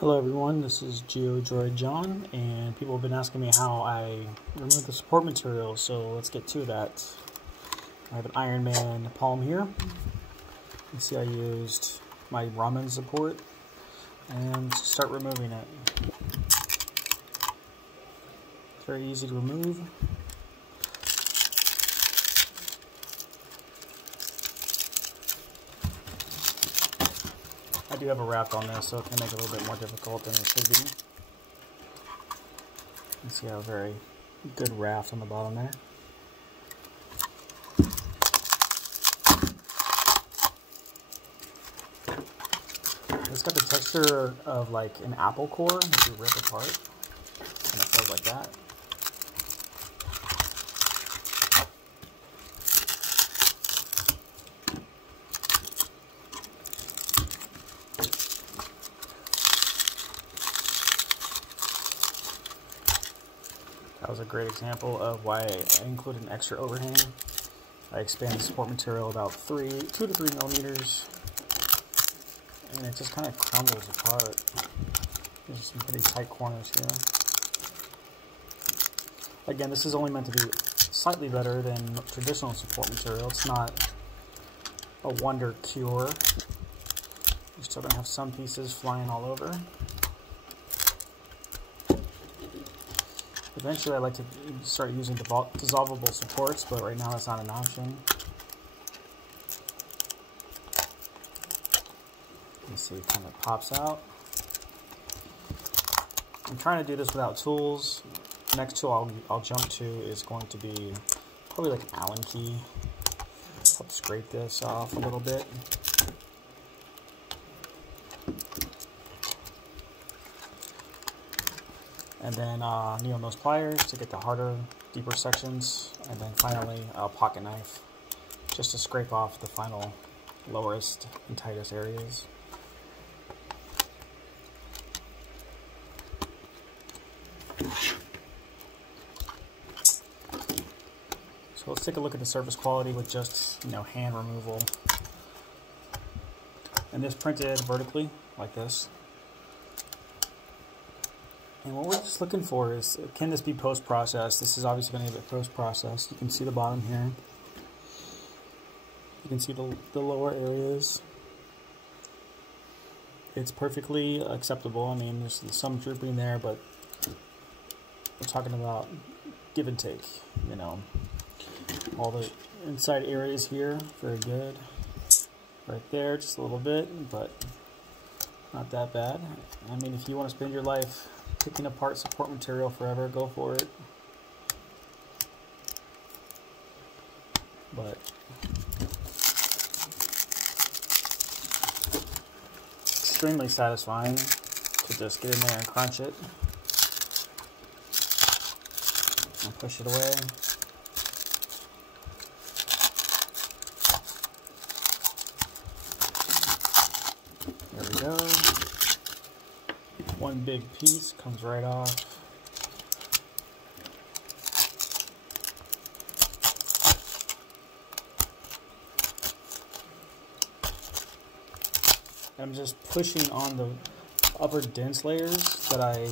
Hello everyone, this is GeoDroid John, and people have been asking me how I remove the support material, so let's get to that. I have an Iron Man palm here. You see I used my Ramen support, and start removing it. It's very easy to remove. I do have a raft on this, so it can make it a little bit more difficult than it should be. You see a very good raft on the bottom there. It's got the texture of like an apple core if you rip apart, and it feels like that. That was a great example of why I included an extra overhang. I expanded the support material about 2 to 3 millimeters, and it just kind of crumbles apart. There's some pretty tight corners here. Again, this is only meant to be slightly better than traditional support material. It's not a wonder cure. You're still going to have some pieces flying all over. Eventually, I'd like to start using dissolvable supports, but right now that's not an option. You see it kind of pops out. I'm trying to do this without tools. The next tool I'll jump to is going to be probably like an Allen key. Help scrape this off a little bit. And then needle nose pliers to get the harder, deeper sections, and then finally a pocket knife just to scrape off the final lowest and tightest areas. So let's take a look at the surface quality with just, hand removal. And this printed vertically like this. And what we're just looking for is, can this be post-processed? This is obviously going to get post-processed. You can see the bottom here. You can see the lower areas. It's perfectly acceptable. I mean, there's some drooping there, but we're talking about give and take, All the inside areas here, very good. Right there, just a little bit, but not that bad. I mean, if you want to spend your life picking apart support material forever, go for it. But extremely satisfying to just get in there and crunch it and push it away. There we go. One big piece comes right off. I'm just pushing on the upper dense layers that I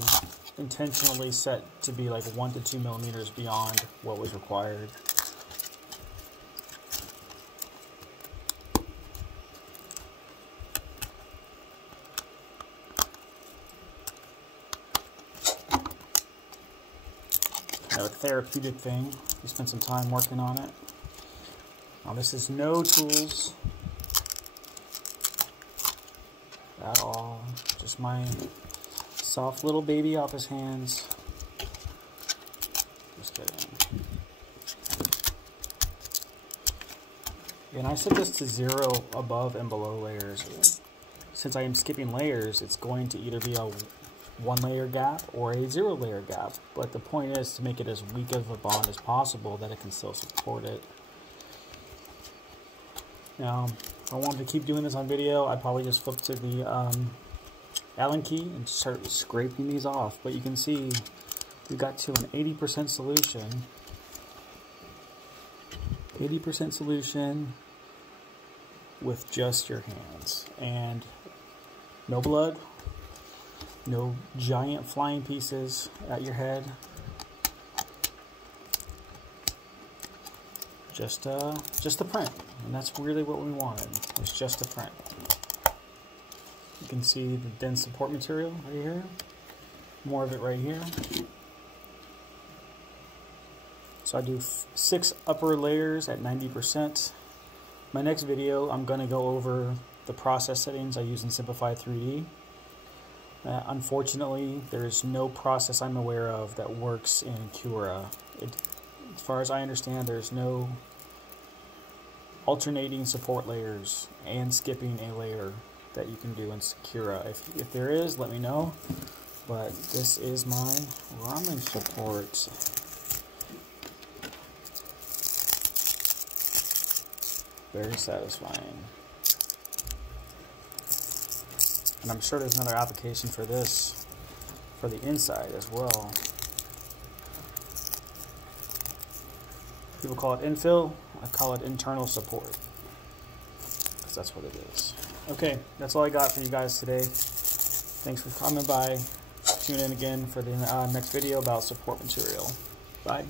intentionally set to be like 1 to 2 millimeters beyond what was required. A therapeutic thing. You spend some time working on it. Now this is no tools at all. Just my soft little baby office hands. Just kidding. And I set this to 0 above and below layers. Since I am skipping layers, it's going to either be a 1 layer gap or a 0 layer gap, but the point is to make it as weak of a bond as possible that it can still support it. Now, if I wanted to keep doing this on video, I'd probably just flip to the Allen key and start scraping these off, but you can see we got to an 80% solution. 80% solution with just your hands, and no blood, No giant flying pieces at your head. Just a print, and that's really what we wanted. Was just a print. You can see the dense support material right here. More of it right here. So I do 6 upper layers at 90%. My next video, I'm going to go over the process settings I use in Simplify 3D. Unfortunately, there's no process I'm aware of that works in Cura. As far as I understand, there's no alternating support layers and skipping a layer that you can do in Cura. If there is, let me know. But this is my ramen support. Very satisfying. And I'm sure there's another application for this for the inside as well. People call it infill. I call it internal support, because that's what it is. Okay, that's all I got for you guys today. Thanks for coming by. Tune in again for the next video about support material. Bye.